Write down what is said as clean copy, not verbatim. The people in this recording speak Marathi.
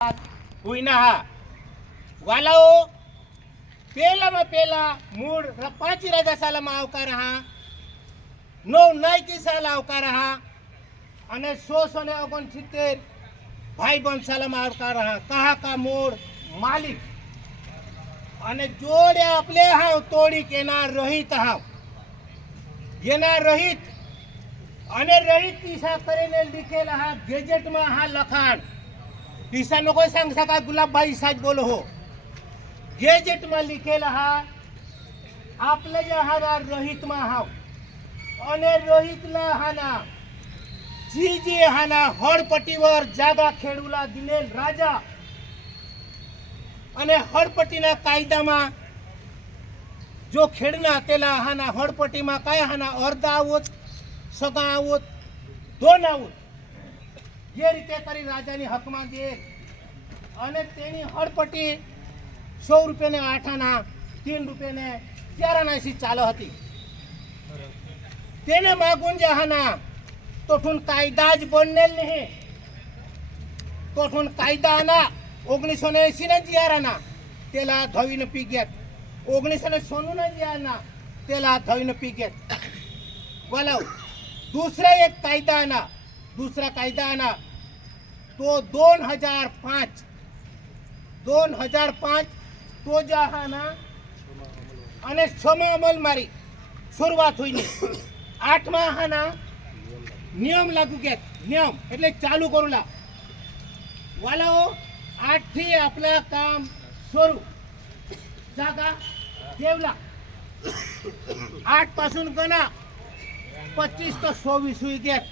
हुईना हा वालाओ पेला मूड पाची राजा साला में आवकार हा 9 साल आवकार हा अने 169 भाई बन साला में आवकार हा कहा का मूड मालिक अने जोड़े आपले हाव तोड़ी केना रहित हाव येना रहित अने रहित ईसा करीने लिखेला हा गेजेट में हा लखाण ईसा नको सांग सका गुलाबभाई साज बोलो हो गेजेट में लिखेला हा आपले जे हाना रहित में हाव अने रहित ला हाना जी हाना हडपट्टीवर जागा खेडूला दिलेल राजा अने हडपट्टीना कायदामा जो खेडना तेला हाना हडपट्टीमा काय हाना अर्धा आवत सगा आवत 2 आवत ये रीते करी राजानी हकमा दे अने तेनी हडपट्टी 100 रुपये ने 8 आना 3 रुपये ने 4 आना सी चालू हती तेने मागून जहाना तोठून कायदाज बननेल नहीं तोठून कायदा आना 1980 ना जियाराना तेला धवीन पीग्यात 1996 ना जियाना तेला धवीन पीग्यात वाला दूसरा कायदा आना तो 2005 तो जहाना अने 6 अमल मारी शुरुआत हुई नहीं 8 हाना नियम लागू के नियम એટલે ચાલુ કરુલા વાલાઓ 8 થી આપલા કામ શરૂ जागा देवला 8 पासून गणा 25 तो 26 हुई गेट